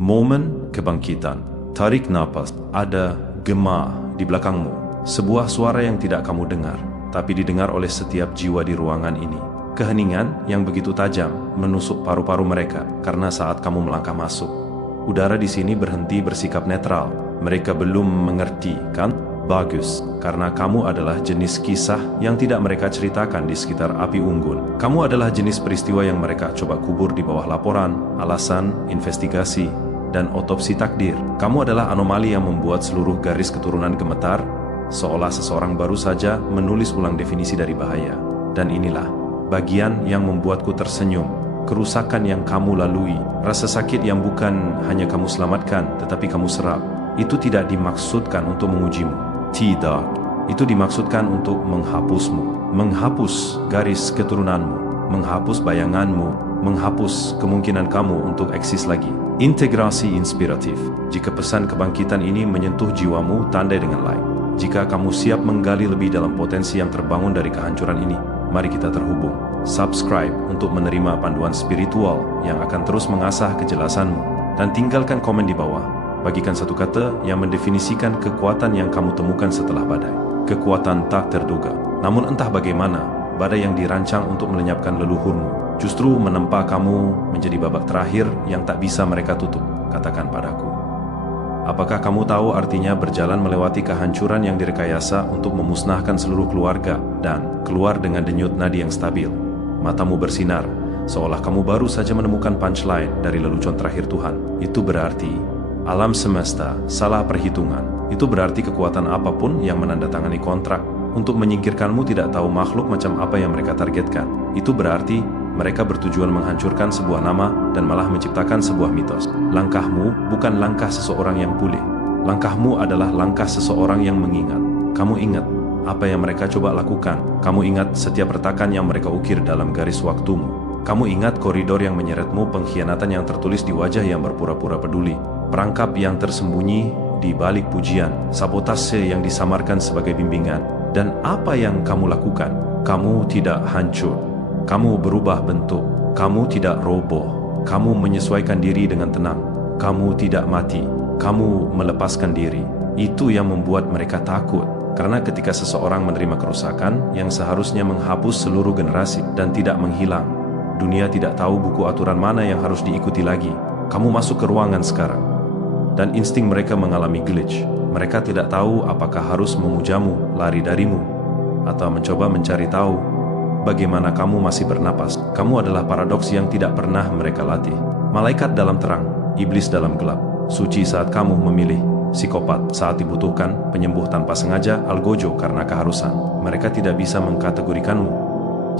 Momen kebangkitan. Tarik napas. Ada gema di belakangmu. Sebuah suara yang tidak kamu dengar, tapi didengar oleh setiap jiwa di ruangan ini. Keheningan yang begitu tajam menusuk paru-paru mereka karena saat kamu melangkah masuk, udara di sini berhenti bersikap netral. Mereka belum mengerti, kan? Bagus, karena kamu adalah jenis kisah yang tidak mereka ceritakan di sekitar api unggun. Kamu adalah jenis peristiwa yang mereka coba kubur di bawah laporan, alasan, investigasi, dan otopsi takdir. Kamu adalah anomali yang membuat seluruh garis keturunan gemetar, seolah seseorang baru saja menulis ulang definisi dari bahaya. Dan inilah bagian yang membuatku tersenyum. Kerusakan yang kamu lalui, rasa sakit yang bukan hanya kamu selamatkan, tetapi kamu serap. Itu tidak dimaksudkan untuk mengujimu. Tidak. Itu dimaksudkan untuk menghapusmu. Menghapus garis keturunanmu. Menghapus bayanganmu. Menghapus kemungkinan kamu untuk eksis lagi. Integrasi inspiratif. Jika pesan kebangkitan ini menyentuh jiwamu, tandai dengan like. Jika kamu siap menggali lebih dalam potensi yang terbangun dari kehancuran ini, mari kita terhubung. Subscribe untuk menerima panduan spiritual yang akan terus mengasah kejelasanmu. Dan tinggalkan komen di bawah. Bagikan satu kata yang mendefinisikan kekuatan yang kamu temukan setelah badai. Kekuatan tak terduga. Namun entah bagaimana, badai yang dirancang untuk melenyapkan leluhurmu justru menempa kamu menjadi babak terakhir yang tak bisa mereka tutup. Katakan padaku. Apakah kamu tahu artinya berjalan melewati kehancuran yang direkayasa untuk memusnahkan seluruh keluarga dan keluar dengan denyut nadi yang stabil? Matamu bersinar, seolah kamu baru saja menemukan punchline dari lelucon terakhir Tuhan. Itu berarti alam semesta salah perhitungan. Itu berarti kekuatan apapun yang menandatangani kontrak untuk menyingkirkanmu tidak tahu makhluk macam apa yang mereka targetkan. Itu berarti mereka bertujuan menghancurkan sebuah nama dan malah menciptakan sebuah mitos. Langkahmu bukan langkah seseorang yang pulih. Langkahmu adalah langkah seseorang yang mengingat. Kamu ingat apa yang mereka coba lakukan. Kamu ingat setiap retakan yang mereka ukir dalam garis waktumu. Kamu ingat koridor yang menyeretmu, pengkhianatan yang tertulis di wajah yang berpura-pura peduli, perangkap yang tersembunyi di balik pujian, sabotase yang disamarkan sebagai bimbingan. Dan apa yang kamu lakukan? Kamu tidak hancur. Kamu berubah bentuk. Kamu tidak roboh. Kamu menyesuaikan diri dengan tenang. Kamu tidak mati. Kamu melepaskan diri. Itu yang membuat mereka takut. Karena ketika seseorang menerima kerusakan yang seharusnya menghapus seluruh generasi dan tidak menghilang, dunia tidak tahu buku aturan mana yang harus diikuti lagi. Kamu masuk ke ruangan sekarang, dan insting mereka mengalami glitch. Mereka tidak tahu apakah harus memujamu, lari darimu, atau mencoba mencari tahu bagaimana kamu masih bernapas. Kamu adalah paradoks yang tidak pernah mereka latih. Malaikat dalam terang, iblis dalam gelap, suci saat kamu memilih, psikopat saat dibutuhkan, penyembuh tanpa sengaja, algojo karena keharusan. Mereka tidak bisa mengkategorikanmu,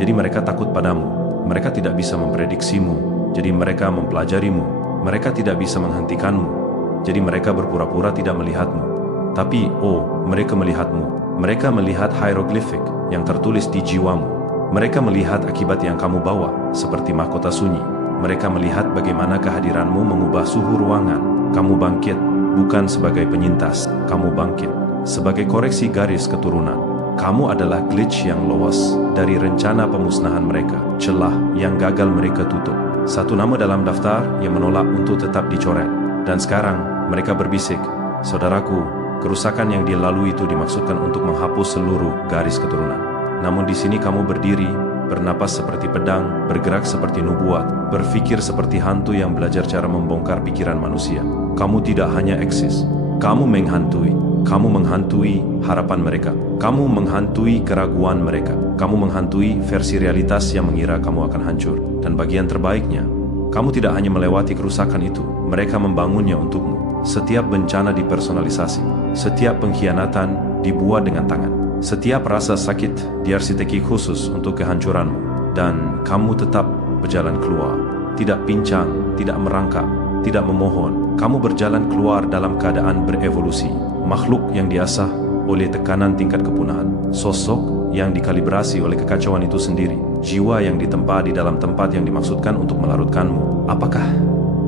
jadi mereka takut padamu. Mereka tidak bisa memprediksimu, jadi mereka mempelajarimu. Mereka tidak bisa menghentikanmu, jadi mereka berpura-pura tidak melihatmu. Tapi, mereka melihatmu. Mereka melihat hieroglifik yang tertulis di jiwamu. Mereka melihat akibat yang kamu bawa, seperti mahkota sunyi. Mereka melihat bagaimana kehadiranmu mengubah suhu ruangan. Kamu bangkit, bukan sebagai penyintas. Kamu bangkit sebagai koreksi garis keturunan. Kamu adalah glitch yang lolos dari rencana pemusnahan mereka, celah yang gagal mereka tutup. Satu nama dalam daftar yang menolak untuk tetap dicoret. Dan sekarang mereka berbisik, saudaraku, kerusakan yang dilalui itu dimaksudkan untuk menghapus seluruh garis keturunan. Namun di sini kamu berdiri, bernapas seperti pedang, bergerak seperti nubuat, berpikir seperti hantu yang belajar cara membongkar pikiran manusia. Kamu tidak hanya eksis, kamu menghantui. Kamu menghantui harapan mereka. Kamu menghantui keraguan mereka. Kamu menghantui versi realitas yang mengira kamu akan hancur. Dan bagian terbaiknya, kamu tidak hanya melewati kerusakan itu, mereka membangunnya untukmu. Setiap bencana dipersonalisasi. Setiap pengkhianatan dibuat dengan tangan. Setiap rasa sakit diarsiteki khusus untuk kehancuranmu. Dan kamu tetap berjalan keluar. Tidak pincang, tidak merangkak, tidak memohon. Kamu berjalan keluar dalam keadaan berevolusi. Makhluk yang diasah oleh tekanan tingkat kepunahan. Sosok yang dikalibrasi oleh kekacauan itu sendiri. Jiwa yang ditempa di dalam tempat yang dimaksudkan untuk melarutkanmu. Apakah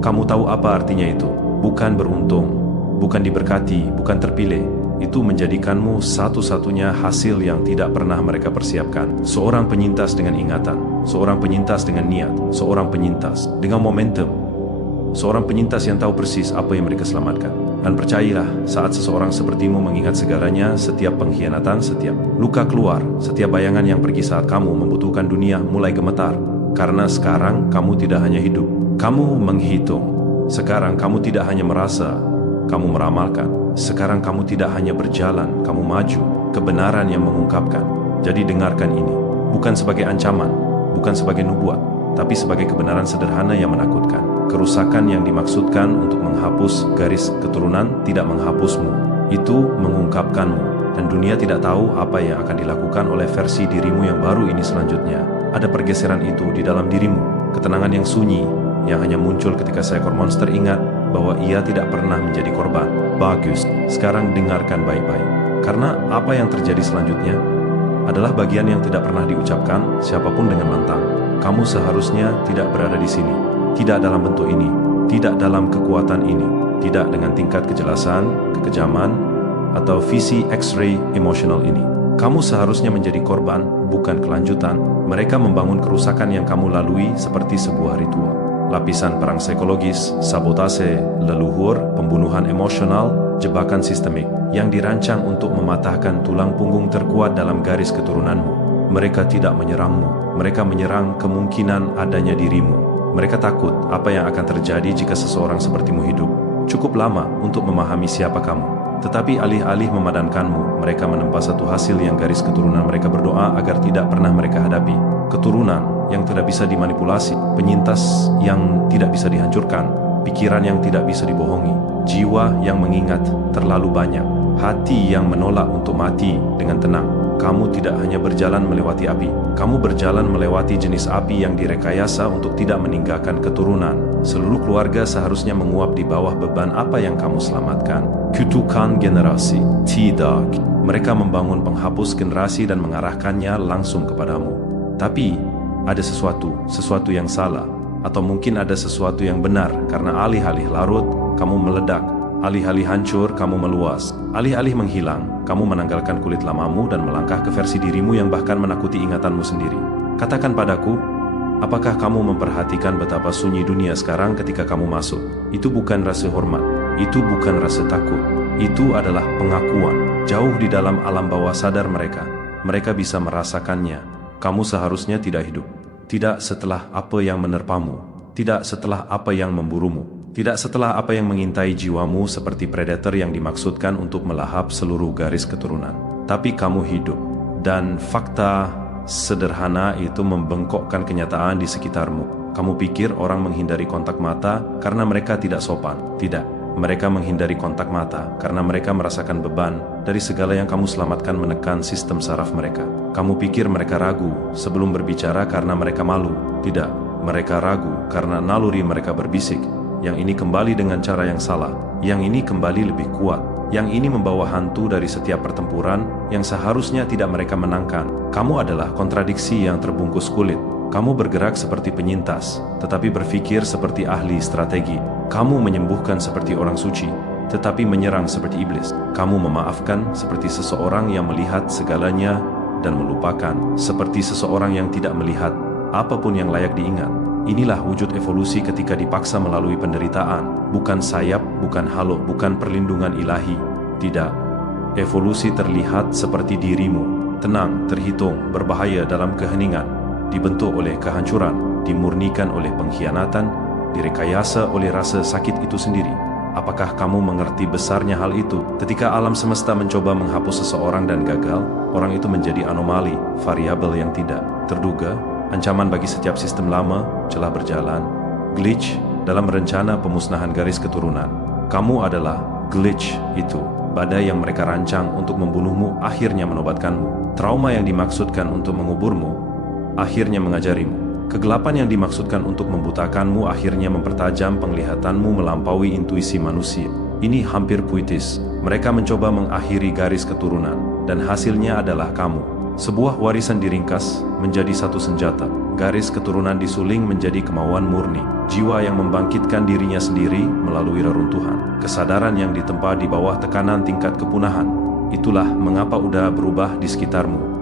kamu tahu apa artinya itu? Bukan beruntung, bukan diberkati, bukan terpilih. Itu menjadikanmu satu-satunya hasil yang tidak pernah mereka persiapkan. Seorang penyintas dengan ingatan, seorang penyintas dengan niat, seorang penyintas dengan momentum. seorang penyintas yang tahu persis apa yang mereka selamatkan. Dan percayalah, saat seseorang sepertimu mengingat segalanya, setiap pengkhianatan, setiap luka keluar, setiap bayangan yang pergi saat kamu membutuhkan dunia mulai gemetar. Karena sekarang kamu tidak hanya hidup, kamu menghitung. Sekarang kamu tidak hanya merasa, kamu meramalkan. Sekarang kamu tidak hanya berjalan, kamu maju. Kebenaran yang mengungkapkan. Jadi dengarkan ini, bukan sebagai ancaman, bukan sebagai nubuat, tapi sebagai kebenaran sederhana yang menakutkan. Kerusakan yang dimaksudkan untuk menghapus garis keturunan tidak menghapusmu. Itu mengungkapkanmu. Dan dunia tidak tahu apa yang akan dilakukan oleh versi dirimu yang baru ini selanjutnya. Ada pergeseran itu di dalam dirimu. Ketenangan yang sunyi, yang hanya muncul ketika seekor monster ingat bahwa ia tidak pernah menjadi korban. Bagus, sekarang dengarkan baik-baik. Karena apa yang terjadi selanjutnya adalah bagian yang tidak pernah diucapkan siapapun dengan lantang. Kamu seharusnya tidak berada di sini. Tidak dalam bentuk ini, tidak dalam kekuatan ini, tidak dengan tingkat kejelasan, kekejaman, atau visi X-ray emosional ini. Kamu seharusnya menjadi korban, bukan kelanjutan. Mereka membangun kerusakan yang kamu lalui seperti sebuah ritual. Lapisan perang psikologis, sabotase, leluhur, pembunuhan emosional, jebakan sistemik yang dirancang untuk mematahkan tulang punggung terkuat dalam garis keturunanmu. Mereka tidak menyerangmu, mereka menyerang kemungkinan adanya dirimu. Mereka takut apa yang akan terjadi jika seseorang sepertimu hidup. Cukup lama untuk memahami siapa kamu. Tetapi alih-alih memadankanmu, mereka menempa satu hasil yang garis keturunan mereka berdoa agar tidak pernah mereka hadapi. Keturunan yang tidak bisa dimanipulasi, penyintas yang tidak bisa dihancurkan, pikiran yang tidak bisa dibohongi, jiwa yang mengingat terlalu banyak, hati yang menolak untuk mati dengan tenang. Kamu tidak hanya berjalan melewati api, kamu berjalan melewati jenis api yang direkayasa untuk tidak meninggalkan keturunan. Seluruh keluarga seharusnya menguap di bawah beban apa yang kamu selamatkan. Kutukan generasi, tidak. Mereka membangun penghapus generasi dan mengarahkannya langsung kepadamu. Tapi, ada sesuatu yang salah. Atau mungkin ada sesuatu yang benar, karena alih-alih larut, kamu meledak. Alih-alih hancur, kamu meluas. Alih-alih menghilang, kamu menanggalkan kulit lamamu dan melangkah ke versi dirimu yang bahkan menakuti ingatanmu sendiri. Katakan padaku, apakah kamu memperhatikan betapa sunyi dunia sekarang ketika kamu masuk? Itu bukan rasa hormat, itu bukan rasa takut. Itu adalah pengakuan. Jauh di dalam alam bawah sadar mereka, mereka bisa merasakannya. Kamu seharusnya tidak hidup. Tidak setelah apa yang menerpamu. Tidak setelah apa yang memburumu. Tidak setelah apa yang mengintai jiwamu seperti predator yang dimaksudkan untuk melahap seluruh garis keturunan. Tapi kamu hidup. Dan fakta sederhana itu membengkokkan kenyataan di sekitarmu. Kamu pikir orang menghindari kontak mata karena mereka tidak sopan. Tidak. Mereka menghindari kontak mata karena mereka merasakan beban dari segala yang kamu selamatkan menekan sistem saraf mereka. Kamu pikir mereka ragu sebelum berbicara karena mereka malu. Tidak. Mereka ragu karena naluri mereka berbisik. Yang ini kembali dengan cara yang salah. Yang ini kembali lebih kuat. Yang ini membawa hantu dari setiap pertempuran yang seharusnya tidak mereka menangkan. Kamu adalah kontradiksi yang terbungkus kulit. Kamu bergerak seperti penyintas, tetapi berpikir seperti ahli strategi. Kamu menyembuhkan seperti orang suci, tetapi menyerang seperti iblis. Kamu memaafkan seperti seseorang yang melihat segalanya dan melupakan seperti seseorang yang tidak melihat apapun yang layak diingat. Inilah wujud evolusi ketika dipaksa melalui penderitaan. Bukan sayap, bukan halo, bukan perlindungan ilahi. Tidak. Evolusi terlihat seperti dirimu. Tenang, terhitung, berbahaya dalam keheningan. Dibentuk oleh kehancuran, dimurnikan oleh pengkhianatan, direkayasa oleh rasa sakit itu sendiri. Apakah kamu mengerti besarnya hal itu? Ketika alam semesta mencoba menghapus seseorang dan gagal, orang itu menjadi anomali, variabel yang tidak terduga, ancaman bagi setiap sistem lama, celah berjalan, glitch dalam rencana pemusnahan garis keturunan. Kamu adalah glitch itu. Badai yang mereka rancang untuk membunuhmu akhirnya menobatkanmu. Trauma yang dimaksudkan untuk menguburmu akhirnya mengajarimu. Kegelapan yang dimaksudkan untuk membutakanmu akhirnya mempertajam penglihatanmu melampaui intuisi manusia. Ini hampir puitis. Mereka mencoba mengakhiri garis keturunan, dan hasilnya adalah kamu. Sebuah warisan diringkas menjadi satu senjata. Garis keturunan disuling menjadi kemauan murni. Jiwa yang membangkitkan dirinya sendiri melalui reruntuhan. Kesadaran yang ditempa di bawah tekanan tingkat kepunahan. Itulah mengapa udara berubah di sekitarmu.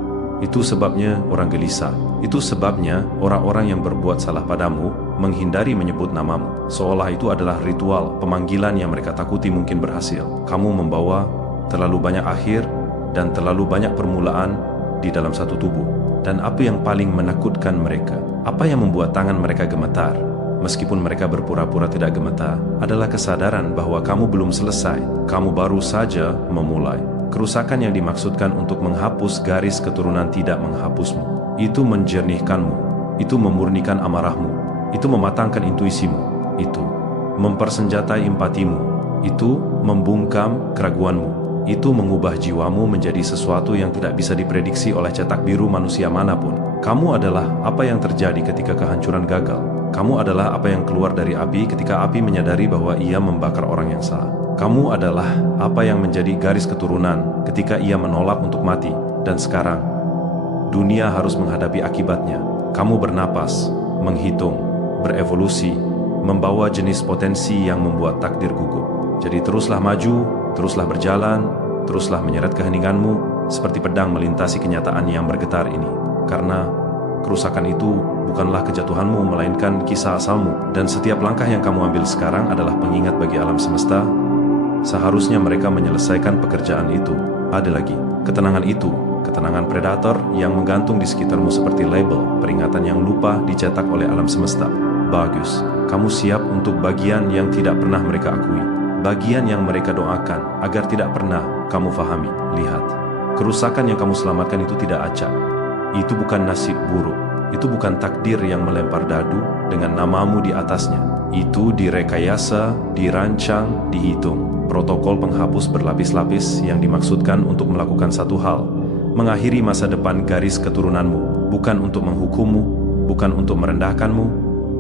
Itu sebabnya orang gelisah. Itu sebabnya orang-orang yang berbuat salah padamu menghindari menyebut namamu, seolah itu adalah ritual pemanggilan yang mereka takuti mungkin berhasil. Kamu membawa terlalu banyak akhir dan terlalu banyak permulaan di dalam satu tubuh. Dan apa yang paling menakutkan mereka, apa yang membuat tangan mereka gemetar, meskipun mereka berpura-pura tidak gemetar, adalah kesadaran bahwa kamu belum selesai. Kamu baru saja memulai. Kerusakan yang dimaksudkan untuk menghapus garis keturunan tidak menghapusmu. Itu menjernihkanmu. Itu memurnikan amarahmu. Itu mematangkan intuisimu. Itu mempersenjatai empatimu. Itu membungkam keraguanmu. Itu mengubah jiwamu menjadi sesuatu yang tidak bisa diprediksi oleh cetak biru manusia manapun. Kamu adalah apa yang terjadi ketika kehancuran gagal. Kamu adalah apa yang keluar dari api ketika api menyadari bahwa ia membakar orang yang salah. Kamu adalah apa yang menjadi garis keturunan ketika ia menolak untuk mati. Dan sekarang, dunia harus menghadapi akibatnya. Kamu bernapas, menghitung, berevolusi, membawa jenis potensi yang membuat takdir gugup. Jadi teruslah maju, teruslah berjalan, teruslah menyeret keheninganmu seperti pedang melintasi kenyataan yang bergetar ini. Karena kerusakan itu bukanlah kejatuhanmu, melainkan kisah asalmu. Dan setiap langkah yang kamu ambil sekarang adalah pengingat bagi alam semesta. Seharusnya mereka menyelesaikan pekerjaan itu. Ada lagi, ketenangan itu, ketenangan predator yang menggantung di sekitarmu seperti label, peringatan yang lupa dicetak oleh alam semesta. Bagus, kamu siap untuk bagian yang tidak pernah mereka akui. Bagian yang mereka doakan agar tidak pernah kamu fahami. Lihat, kerusakan yang kamu selamatkan itu tidak acak. Itu bukan nasib buruk. Itu bukan takdir yang melempar dadu dengan namamu di atasnya. Itu direkayasa, dirancang, dihitung. Protokol penghapus berlapis-lapis yang dimaksudkan untuk melakukan satu hal, mengakhiri masa depan garis keturunanmu, bukan untuk menghukummu, bukan untuk merendahkanmu,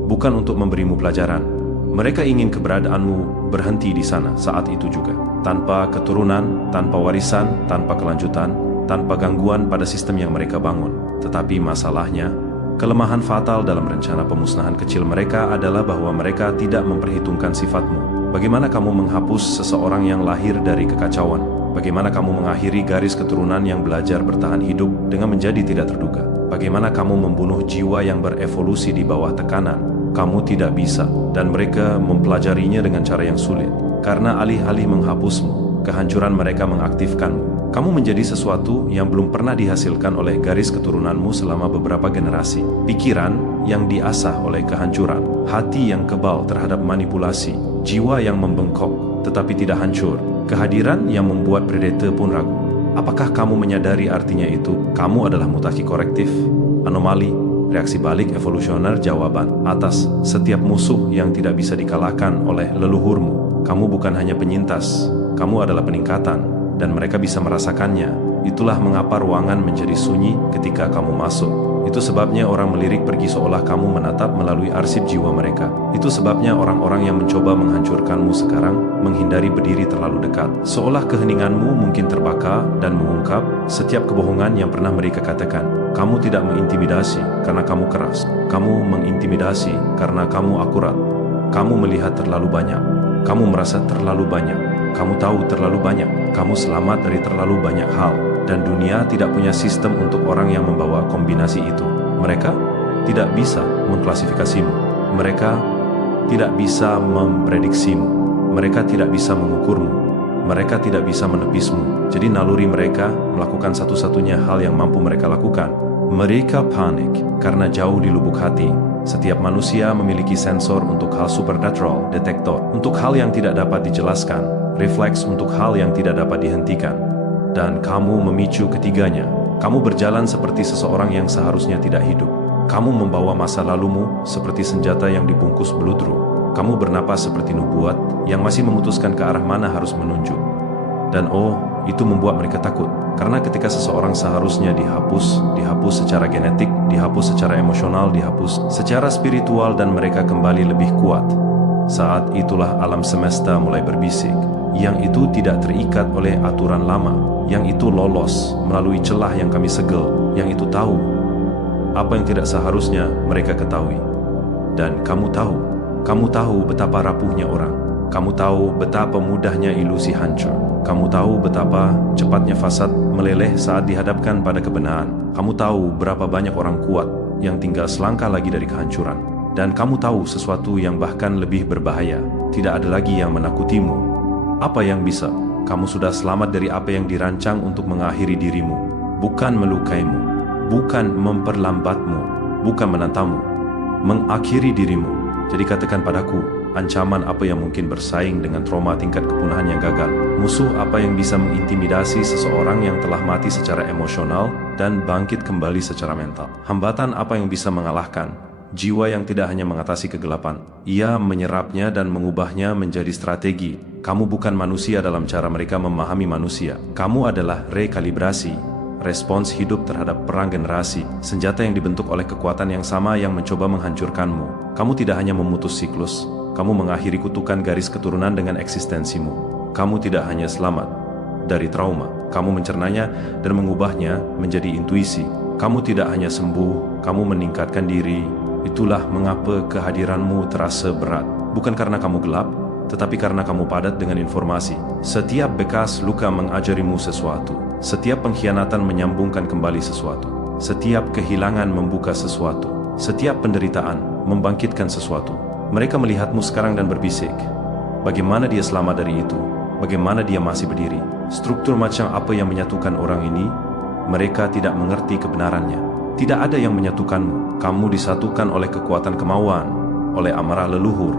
bukan untuk memberimu pelajaran. Mereka ingin keberadaanmu berhenti di sana saat itu juga. Tanpa keturunan, tanpa warisan, tanpa kelanjutan, tanpa gangguan pada sistem yang mereka bangun. Tetapi masalahnya, kelemahan fatal dalam rencana pemusnahan kecil mereka adalah bahwa mereka tidak memperhitungkan sifatmu. Bagaimana kamu menghapus seseorang yang lahir dari kekacauan? Bagaimana kamu mengakhiri garis keturunan yang belajar bertahan hidup dengan menjadi tidak terduga? Bagaimana kamu membunuh jiwa yang berevolusi di bawah tekanan? Kamu tidak bisa, dan mereka mempelajarinya dengan cara yang sulit. Karena alih-alih menghapusmu, kehancuran mereka mengaktifkanmu. Kamu menjadi sesuatu yang belum pernah dihasilkan oleh garis keturunanmu selama beberapa generasi. Pikiran yang diasah oleh kehancuran, hati yang kebal terhadap manipulasi, jiwa yang membengkok tetapi tidak hancur, kehadiran yang membuat predator pun ragu. Apakah kamu menyadari artinya itu? Kamu adalah mutasi korektif, anomali, reaksi balik evolusioner jawaban atas setiap musuh yang tidak bisa dikalahkan oleh leluhurmu. Kamu bukan hanya penyintas, kamu adalah peningkatan, dan mereka bisa merasakannya. Itulah mengapa ruangan menjadi sunyi ketika kamu masuk. Itu sebabnya orang melirik pergi seolah kamu menatap melalui arsip jiwa mereka. Itu sebabnya orang-orang yang mencoba menghancurkanmu sekarang menghindari berdiri terlalu dekat. Seolah keheninganmu mungkin terbakar dan mengungkap setiap kebohongan yang pernah mereka katakan. Kamu tidak mengintimidasi karena kamu keras. Kamu mengintimidasi karena kamu akurat. Kamu melihat terlalu banyak. Kamu merasa terlalu banyak. Kamu tahu terlalu banyak. Kamu selamat dari terlalu banyak hal. Dan dunia tidak punya sistem untuk orang yang membawa kombinasi itu. Mereka tidak bisa mengklasifikasimu. Mereka tidak bisa memprediksimu. Mereka tidak bisa mengukurmu. Mereka tidak bisa menepismu. Jadi naluri mereka melakukan satu-satunya hal yang mampu mereka lakukan. Mereka panik karena jauh di lubuk hati. Setiap manusia memiliki sensor untuk hal supernatural, detektor untuk hal yang tidak dapat dijelaskan, refleks untuk hal yang tidak dapat dihentikan. Dan kamu memicu ketiganya. Kamu berjalan seperti seseorang yang seharusnya tidak hidup. Kamu membawa masa lalumu seperti senjata yang dibungkus beludru. Kamu bernapas seperti nubuat yang masih memutuskan ke arah mana harus menunjuk. Dan itu membuat mereka takut. Karena ketika seseorang seharusnya dihapus secara genetik, dihapus secara emosional, dihapus secara spiritual, dan mereka kembali lebih kuat. Saat itulah alam semesta mulai berbisik. Yang itu tidak terikat oleh aturan lama, yang itu lolos melalui celah yang kami segel, yang itu tahu apa yang tidak seharusnya mereka ketahui. Dan kamu tahu betapa rapuhnya orang, kamu tahu betapa mudahnya ilusi hancur. Kamu tahu betapa cepatnya fasad meleleh saat dihadapkan pada kebenaran. Kamu tahu berapa banyak orang kuat yang tinggal selangkah lagi dari kehancuran. Dan kamu tahu sesuatu yang bahkan lebih berbahaya. Tidak ada lagi yang menakutimu. Apa yang bisa? Kamu sudah selamat dari apa yang dirancang untuk mengakhiri dirimu. Bukan melukaimu, bukan memperlambatmu, bukan menantamu, mengakhiri dirimu. Jadi katakan padaku, ancaman apa yang mungkin bersaing dengan trauma tingkat kepunahan yang gagal? Musuh apa yang bisa mengintimidasi seseorang yang telah mati secara emosional dan bangkit kembali secara mental? Hambatan apa yang bisa mengalahkan jiwa yang tidak hanya mengatasi kegelapan, ia menyerapnya dan mengubahnya menjadi strategi? Kamu bukan manusia dalam cara mereka memahami manusia. Kamu adalah rekalibrasi, respons hidup terhadap perang generasi, senjata yang dibentuk oleh kekuatan yang sama yang mencoba menghancurkanmu. Kamu tidak hanya memutus siklus, kamu mengakhiri kutukan garis keturunan dengan eksistensimu. Kamu tidak hanya selamat dari trauma, kamu mencernanya dan mengubahnya menjadi intuisi. Kamu tidak hanya sembuh, kamu meningkatkan diri. Itulah mengapa kehadiranmu terasa berat. Bukan karena kamu gelap, tetapi karena kamu padat dengan informasi. Setiap bekas luka mengajarimu sesuatu. Setiap pengkhianatan menyambungkan kembali sesuatu. Setiap kehilangan membuka sesuatu. Setiap penderitaan membangkitkan sesuatu. Mereka melihatmu sekarang dan berbisik. Bagaimana dia selamat dari itu? Bagaimana dia masih berdiri? Struktur macam apa yang menyatukan orang ini? Mereka tidak mengerti kebenarannya. Tidak ada yang menyatukanmu. Kamu disatukan oleh kekuatan kemauan, oleh amarah leluhur,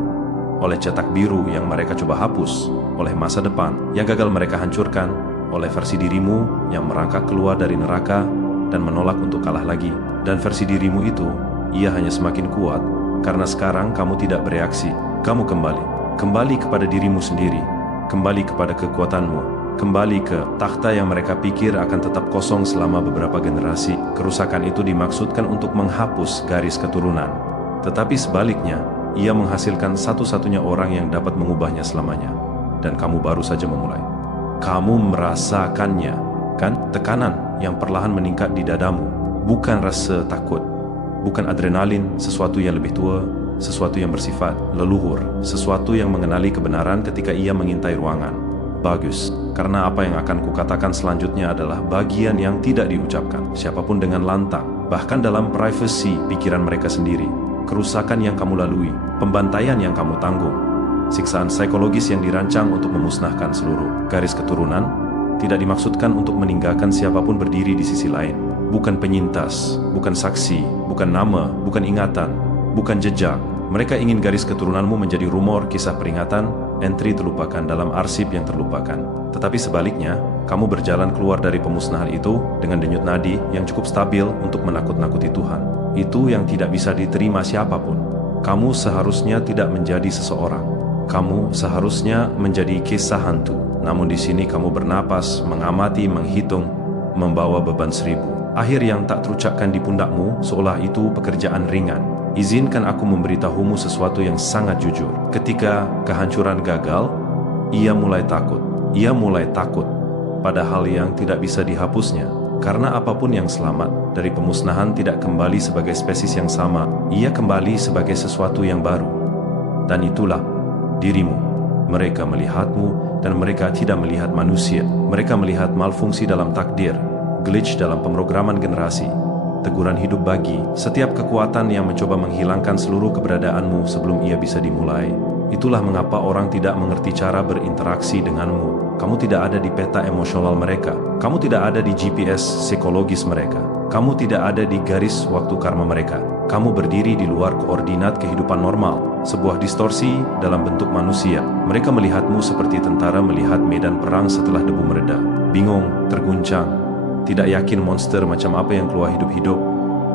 oleh cetak biru yang mereka coba hapus, oleh masa depan yang gagal mereka hancurkan, oleh versi dirimu yang merangkak keluar dari neraka dan menolak untuk kalah lagi. Dan versi dirimu itu, ia hanya semakin kuat, karena sekarang kamu tidak bereaksi. Kamu kembali kepada dirimu sendiri, kembali kepada kekuatanmu, kembali ke takhta yang mereka pikir akan tetap kosong selama beberapa generasi. Kerusakan itu dimaksudkan untuk menghapus garis keturunan, tetapi sebaliknya, ia menghasilkan satu-satunya orang yang dapat mengubahnya selamanya. Dan kamu baru saja memulai. Kamu merasakannya, kan? Tekanan yang perlahan meningkat di dadamu. Bukan rasa takut, bukan adrenalin, sesuatu yang lebih tua, sesuatu yang bersifat leluhur, sesuatu yang mengenali kebenaran ketika ia mengintai ruangan. Bagus, karena apa yang akan kukatakan selanjutnya adalah bagian yang tidak diucapkan siapapun dengan lantang, bahkan dalam privasi pikiran mereka sendiri. Kerusakan yang kamu lalui, pembantaian yang kamu tanggung, siksaan psikologis yang dirancang untuk memusnahkan seluruh garis keturunan, tidak dimaksudkan untuk meninggalkan siapapun berdiri di sisi lain. Bukan penyintas, bukan saksi, bukan nama, bukan ingatan, bukan jejak. Mereka ingin garis keturunanmu menjadi rumor, kisah peringatan, entry terlupakan dalam arsip yang terlupakan. Tetapi sebaliknya, kamu berjalan keluar dari pemusnahan itu dengan denyut nadi yang cukup stabil untuk menakut-nakuti Tuhan. Itu yang tidak bisa diterima siapapun. Kamu seharusnya tidak menjadi seseorang. Kamu seharusnya menjadi kisah hantu. Namun di sini kamu bernapas, mengamati, menghitung, membawa beban 1000. Akhir yang tak terucapkan di pundakmu seolah itu pekerjaan ringan. Izinkan aku memberitahumu sesuatu yang sangat jujur. Ketika kehancuran gagal, ia mulai takut. Ia mulai takut pada hal yang tidak bisa dihapusnya. Karena apapun yang selamat dari pemusnahan tidak kembali sebagai spesies yang sama. Ia kembali sebagai sesuatu yang baru. Dan itulah dirimu. Mereka melihatmu dan mereka tidak melihat manusia. Mereka melihat malfungsi dalam takdir, glitch dalam pemrograman generasi, teguran hidup bagi setiap kekuatan yang mencoba menghilangkan seluruh keberadaanmu sebelum ia bisa dimulai. Itulah mengapa orang tidak mengerti cara berinteraksi denganmu. Kamu tidak ada di peta emosional mereka. Kamu tidak ada di GPS psikologis mereka. Kamu tidak ada di garis waktu karma mereka. Kamu berdiri di luar koordinat kehidupan normal, sebuah distorsi dalam bentuk manusia. Mereka melihatmu seperti tentara melihat medan perang setelah debu mereda. Bingung, terguncang, tidak yakin monster macam apa yang keluar hidup-hidup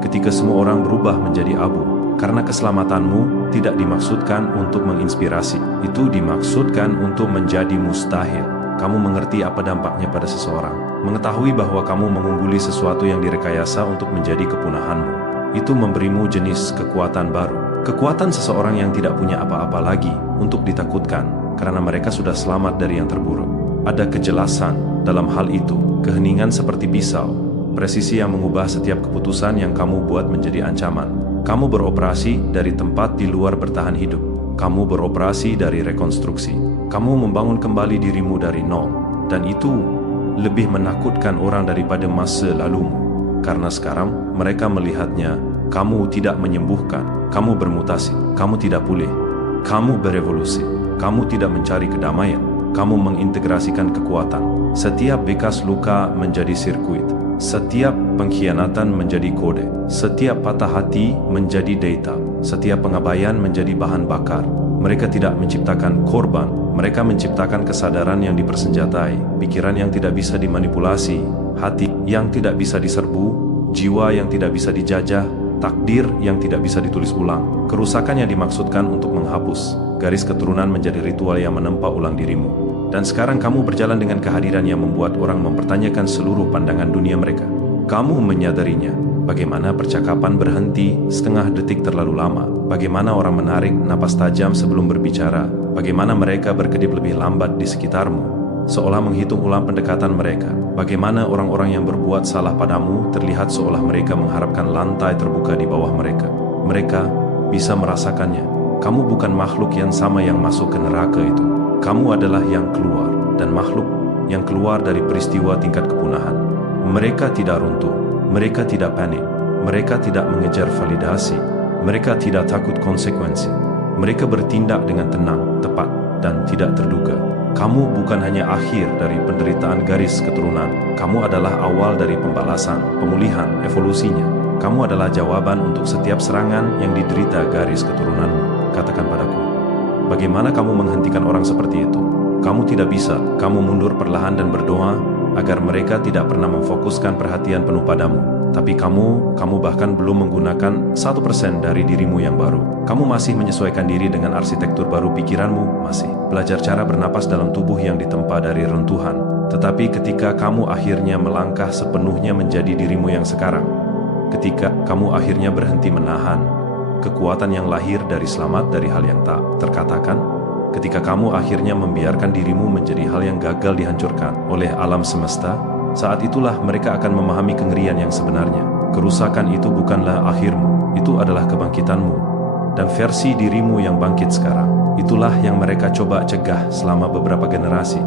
ketika semua orang berubah menjadi abu. Karena keselamatanmu tidak dimaksudkan untuk menginspirasi, itu dimaksudkan untuk menjadi mustahil. Kamu mengerti apa dampaknya pada seseorang. Mengetahui bahwa kamu mengungguli sesuatu yang direkayasa untuk menjadi kepunahanmu. Itu memberimu jenis kekuatan baru. Kekuatan seseorang yang tidak punya apa-apa lagi untuk ditakutkan karena mereka sudah selamat dari yang terburuk. Ada kejelasan dalam hal itu, keheningan seperti pisau, presisi yang mengubah setiap keputusan yang kamu buat menjadi ancaman. Kamu beroperasi dari tempat di luar bertahan hidup. Kamu beroperasi dari rekonstruksi. Kamu membangun kembali dirimu dari nol. Dan itu lebih menakutkan orang daripada masa lalumu. Karena sekarang mereka melihatnya, kamu tidak menyembuhkan, kamu bermutasi, kamu tidak pulih, kamu berevolusi, kamu tidak mencari kedamaian, kamu mengintegrasikan kekuatan. Setiap bekas luka menjadi sirkuit, setiap pengkhianatan menjadi kode, setiap patah hati menjadi data, setiap pengabaian menjadi bahan bakar. Mereka tidak menciptakan korban, mereka menciptakan kesadaran yang dipersenjatai, pikiran yang tidak bisa dimanipulasi, hati yang tidak bisa diserbu, jiwa yang tidak bisa dijajah, takdir yang tidak bisa ditulis ulang. Kerusakan yang dimaksudkan untuk menghapus garis keturunan menjadi ritual yang menempa ulang dirimu. Dan sekarang kamu berjalan dengan kehadiran yang membuat orang mempertanyakan seluruh pandangan dunia mereka. Kamu menyadarinya. Bagaimana percakapan berhenti setengah detik terlalu lama. Bagaimana orang menarik napas tajam sebelum berbicara. Bagaimana mereka berkedip lebih lambat di sekitarmu, seolah menghitung ulang pendekatan mereka. Bagaimana orang-orang yang berbuat salah padamu terlihat seolah mereka mengharapkan lantai terbuka di bawah mereka. Mereka bisa merasakannya. Kamu bukan makhluk yang sama yang masuk ke neraka itu. Kamu adalah yang keluar, dan makhluk yang keluar dari peristiwa tingkat kepunahan. Mereka tidak runtuh, mereka tidak panik, mereka tidak mengejar validasi, mereka tidak takut konsekuensi. Mereka bertindak dengan tenang, tepat, dan tidak terduga. Kamu bukan hanya akhir dari penderitaan garis keturunan, kamu adalah awal dari pembalasan, pemulihan, evolusinya. Kamu adalah jawaban untuk setiap serangan yang diderita garis keturunanmu. Katakan padaku, bagaimana kamu menghentikan orang seperti itu? Kamu tidak bisa. Kamu mundur perlahan dan berdoa agar mereka tidak pernah memfokuskan perhatian penuh padamu. Tapi kamu bahkan belum menggunakan 1% dari dirimu yang baru. Kamu masih menyesuaikan diri dengan arsitektur baru pikiranmu, masih belajar cara bernapas dalam tubuh yang ditempa dari rentuhan. Tetapi ketika kamu akhirnya melangkah sepenuhnya menjadi dirimu yang sekarang, ketika kamu akhirnya berhenti menahan kekuatan yang lahir dari selamat dari hal yang tak terkatakan, ketika kamu akhirnya membiarkan dirimu menjadi hal yang gagal dihancurkan oleh alam semesta, saat itulah mereka akan memahami kengerian yang sebenarnya. Kerusakan itu bukanlah akhirmu, itu adalah kebangkitanmu. Dan versi dirimu yang bangkit sekarang, itulah yang mereka coba cegah selama beberapa generasi.